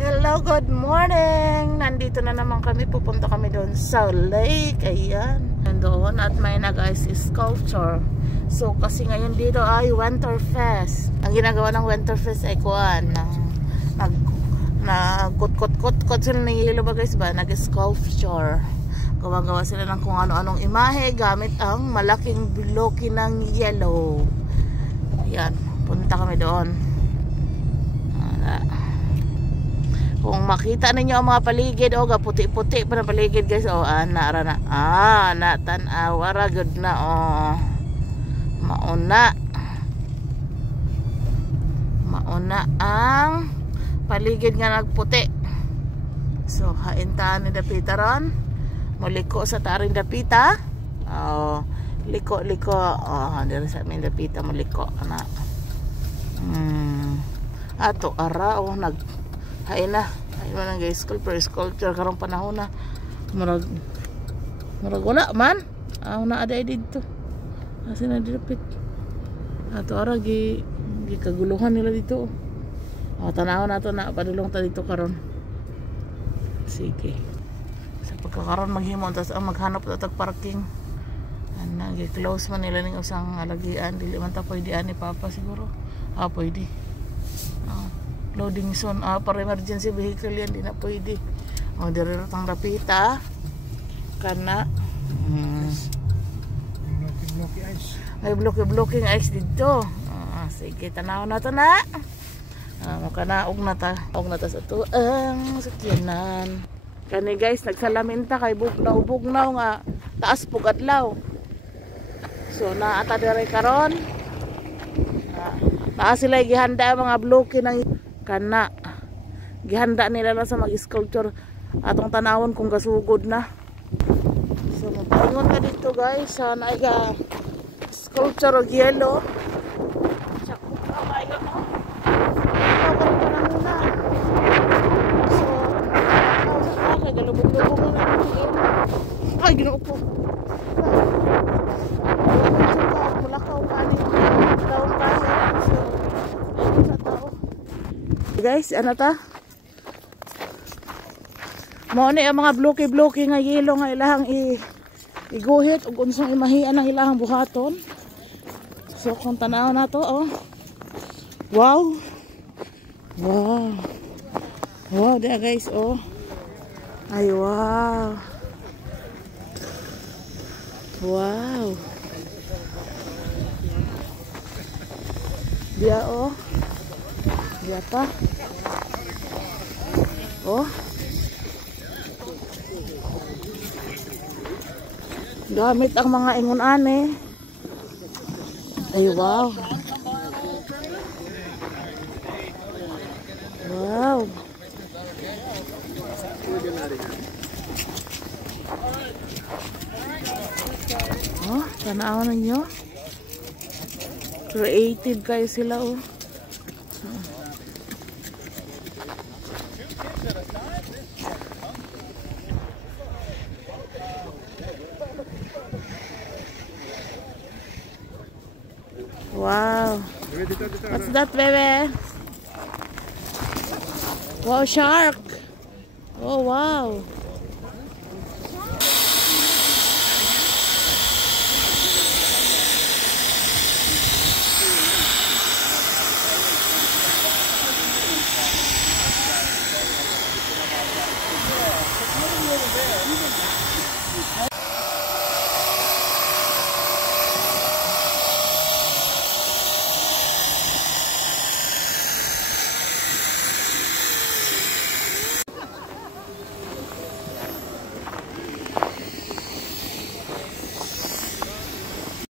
Hello, good morning! Nandito na naman kami. Pupunta kami doon sa lake. Ayan. Nandoon at may nag-ice sculpture. So, kasi ngayon dito ay Winterfest. Ang ginagawa ng Winterfest ay kuwan. Nagkut-kut-kut sila ng yellow ba guys ba? Nag-sculpture. Gawa-gawa sila ng kung ano-anong imahe gamit ang malaking bloke ng yellow. Ayan. Punta kami doon. Kung makita ninyo ang mga paligid, o puti-puti pa na paligid guys, o nara na, natanaw, ara good na, mauna ang paligid nga nagputi. So haintaan ni Dapita ron, muliko sa taring Dapita, liko, dito sa amin Dapita, muliko na, ato ara, hain na nang guys, sculpture karong panahon na murag wala man na ada dito kasi na dilapit ato ara kaguluhan nila dito. Tanawon nato na padulong ta dito karon. Sige sa pagkakaroon maghimo tas maghanap ta tag parking close man nila ning usang alagian, dili man ta pwede ani papa siguro pwede loading zone para emergency vehicle yan, di na pwede. Diretang Dapita kana may blocking ice dito. Sige, tanaw na to na makanaog na ta sa to ang sakyanan kani guys. Nagsalamin ta kay bugnaw nga taas pug adlaw, so naata dire karon naa sila gihanda mga blocking ng kana gihanda nila lang sa mag-sculpture atong tanawon kung gasugod na. So mapaingon ka dito guys sa naiga sculpture og yellow sa kumayo so kay galubog-lubog na ay ginoo ko mulakaw kani taong kasi sa tao guys. Ano ta mo ni ang mga bloke nga yelo nga ilahang iguhit ug unsang imahian ang ilahang buhaton. So kung tanaw na to wow dia guys ay wow dia dia pa gamit ang mga ingon ane. Ay wow tanaw ninyo, creative kayo sila wow. What's that, baby? Wow, shark. Oh wow.